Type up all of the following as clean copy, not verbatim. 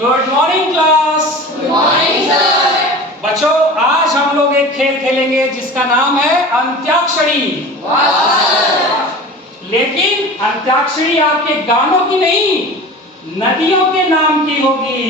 Good morning class. Good morning sir. बच्चों, आज हम लोग एक खेल खेलेंगे जिसका नाम है अंत्याक्षरी। लेकिन अंत्याक्षरी आपके गानों की नहीं, नदियों के नाम की होगी।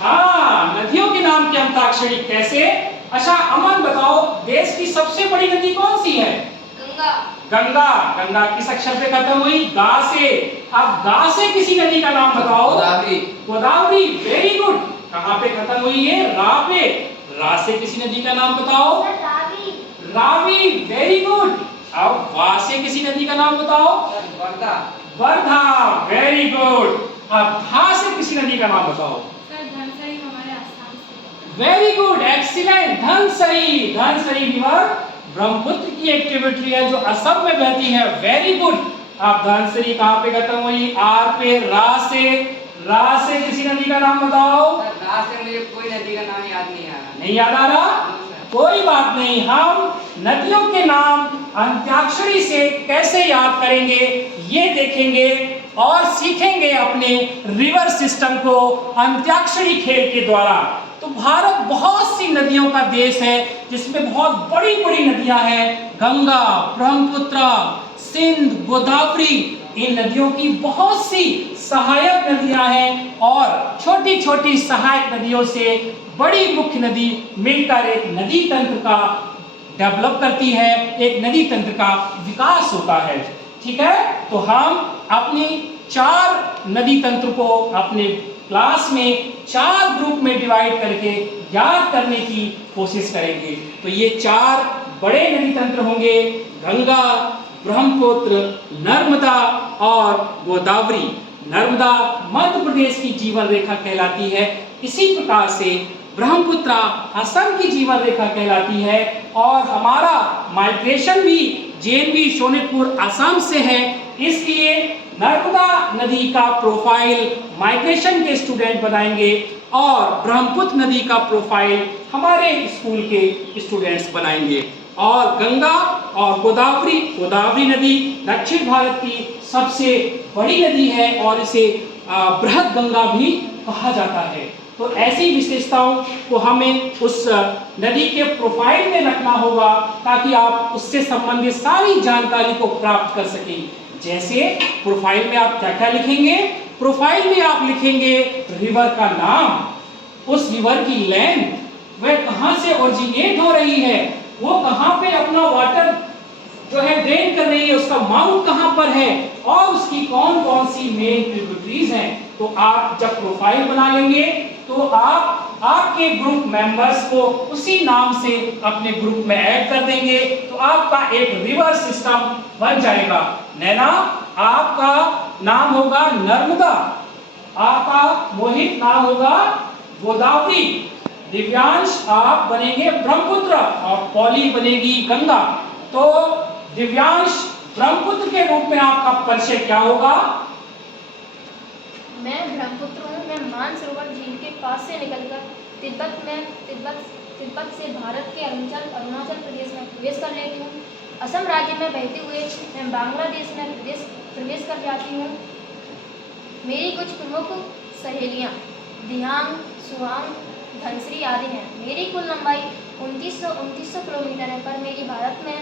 हाँ, नदियों के नाम की अंताक्षरी। कैसे? अच्छा अमन बताओ, देश की सबसे बड़ी नदी कौन सी है? गंगा। गंगा। गंगा किस अक्षर पे खत्म हुई? गा से। अब गा से किसी नदी का नाम बताओ। गोदावरी। Godavari, very good. कहाँ पे खत्म हुई है? रा पे। रा से किसी नदी का नाम बताओ। रावी। Ravi, very good. अब वा से किसी नदी का नाम बताओ। वर्धा। Wardha, very good. अब भा से किसी नदी का नाम बताओ। सर धनसरी हमारे आसाम से। Very good, excellent. Dhansiri. Dhansiri river Brahmaputra की एक ट्रिब्यूटरी है जो असम में बहती है। Very good. अब धनसरी कहाँ पे खत्म हुई? आर पे। रा से किसी नदी का नाम बताओ। सर रात से मुझे कोई नदी का नाम याद नहीं आ रहा। नहीं याद आ रहा? कोई बात नहीं, हम नदियों के नाम अंत्याक्षरी से कैसे याद करेंगे ये देखेंगे और सीखेंगे अपने रिवर सिस्टम को अंत्याक्षरी खेल के द्वारा। तो भारत बहुत सी नदियों का देश है जिसमें बहुत बड़ी बड़ी नदियां हैं। गंगा, ब्रह्मपुत्र, सिंध, गोदावरी, इन नदियों की बहुत सी सहायक नदियां हैं और छोटी छोटी सहायक नदियों से बड़ी मुख्य नदी मिलकर एक नदी तंत्र का डेवलप करती है, एक नदी तंत्र का विकास होता है। ठीक है, तो हम अपनी 4 नदी तंत्र को अपने क्लास में 4 ग्रुप में डिवाइड करके याद करने की कोशिश करेंगे। तो ये 4 बड़े नदी तंत्र होंगे: गंगा, ब्रह्मपुत्र, नर्मदा और गोदावरी। नर्मदा मध्य प्रदेश की जीवन रेखा कहलाती है। इसी प्रकार से ब्रह्मपुत्र असम की जीवन रेखा कहलाती है और हमारा माइग्रेशन भी जेएनवी शोनितपुर असम से है। इसलिए नर्मदा नदी का प्रोफाइल माइग्रेशन के स्टूडेंट बनाएंगे और ब्रह्मपुत्र नदी का प्रोफाइल हमारे स्कूल के स्टूडेंट्स बनाएंगे। और गंगा और गोदावरी नदी दक्षिण भारत की सबसे बड़ी नदी है और इसे बृहद गंगा भी कहा जाता है। तो ऐसी विशेषताओं को हमें उस नदी के प्रोफाइल में रखना होगा ताकि आप उससे संबंधित सारी जानकारी को प्राप्त कर सकें। जैसे प्रोफाइल में आप क्या क्या लिखेंगे? प्रोफाइल में आप लिखेंगे रिवर का नाम, उस रिवर की लेंथ, वह कहाँ से ओरिजिनेट हो रही है, वो कहाँ पे अपना वाटर जो है ड्रेन कर रही है, उसका माउथ कहाँ पर है और उसकी कौन कौन सी मेन ट्रिब्यूटरीज हैं। तो आप जब प्रोफाइल बना लेंगे तो आप आपके ग्रुप मेंबर्स को उसी नाम से अपने ग्रुप में ऐड कर देंगे तो आपका एक रिवर सिस्टम बन जाएगा। नैना, आपका नाम होगा नर्मदा, आपका मोहित नाम होगा गोदावरी, दिव्यांश आप बनेंगे ब्रह्मपुत्र और पॉली बनेगी गंगा। तो दिव्यांश, ब्रह्मपुत्र के रूप में आपका परिचय क्या होगा? मैं ब्रह्मपुत्र हूँ। मैं मानसरोवर झील के पास से निकलकर तिब्बत से भारत के अरुणाचल प्रदेश में प्रवेश कर लेती हूँ। असम राज्य में बहते हुए मैं बांग्लादेश में प्रवेश कर जाती हूँ। मेरी कुछ प्रमुख सहेलियाँ दियांग, सुहांग, धनसरी आदि हैं। मेरी कुल लंबाई 2900 किलोमीटर है, पर मेरी भारत में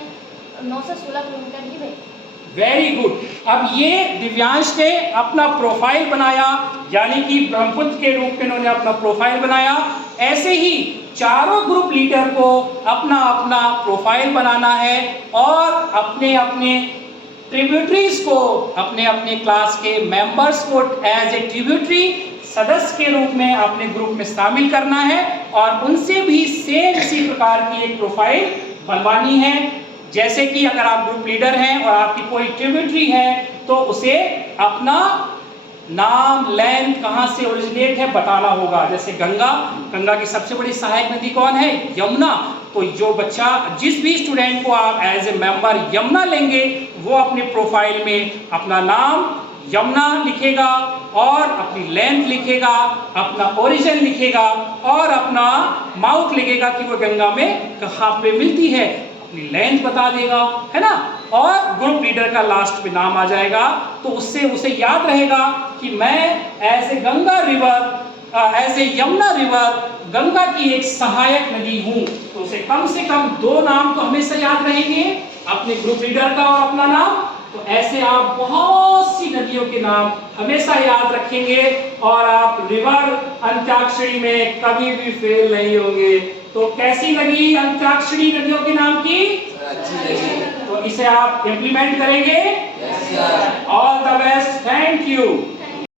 916 किलोमीटर ही बहती है। Very good. अब ये दिव्यांश ने अपना प्रोफाइल बनाया, यानी कि ब्रह्मपुत्र के रूप में इन्होंने अपना प्रोफाइल बनाया। ऐसे ही चारों ग्रुप लीडर को अपना अपना प्रोफाइल बनाना है और अपने अपने ट्रिब्यूटरीज को, अपने अपने क्लास के मेंबर्स को एज ए ट्रिब्यूटरी सदस्य के रूप में अपने ग्रुप में शामिल करना है और उनसे भी सेम इसी प्रकार की एक प्रोफाइल बनवानी है। जैसे कि अगर आप ग्रुप लीडर हैं और आपकी कोई ट्रिब्यूटरी है तो उसे अपना नाम, लेंथ, कहाँ से ओरिजिनेट है बताना होगा। जैसे गंगा की सबसे बड़ी सहायक नदी कौन है? यमुना। तो जो बच्चा, जिस भी स्टूडेंट को आप एज ए मेंबर यमुना लेंगे वो अपने प्रोफाइल में अपना नाम यमुना लिखेगा और अपनी लेंथ लिखेगा, अपना ओरिजिन लिखेगा और अपना माउथ लिखेगा कि वो गंगा में कहाँ पे मिलती है। अपनी लेंथ बता देगा, है ना, और ग्रुप लीडर का लास्ट में नाम आ जाएगा, तो उससे उसे याद रहेगा कि मैं ऐसे गंगा रिवर, ऐसे यमुना रिवर, गंगा की एक सहायक नदी हूँ। तो उसे कम से कम 2 नाम तो हमेशा याद रहेंगे, अपने ग्रुप लीडर का और अपना नाम। तो ऐसे आप बहुत सी नदियों के नाम हमेशा याद रखेंगे और आप रिवर अंत्याक्षरी में कभी भी फेल नहीं होंगे। तो कैसी लगी अंत्याक्षरी नदियों के नाम की? तो इसे आप इम्प्लीमेंट करेंगे? All the best, thank you.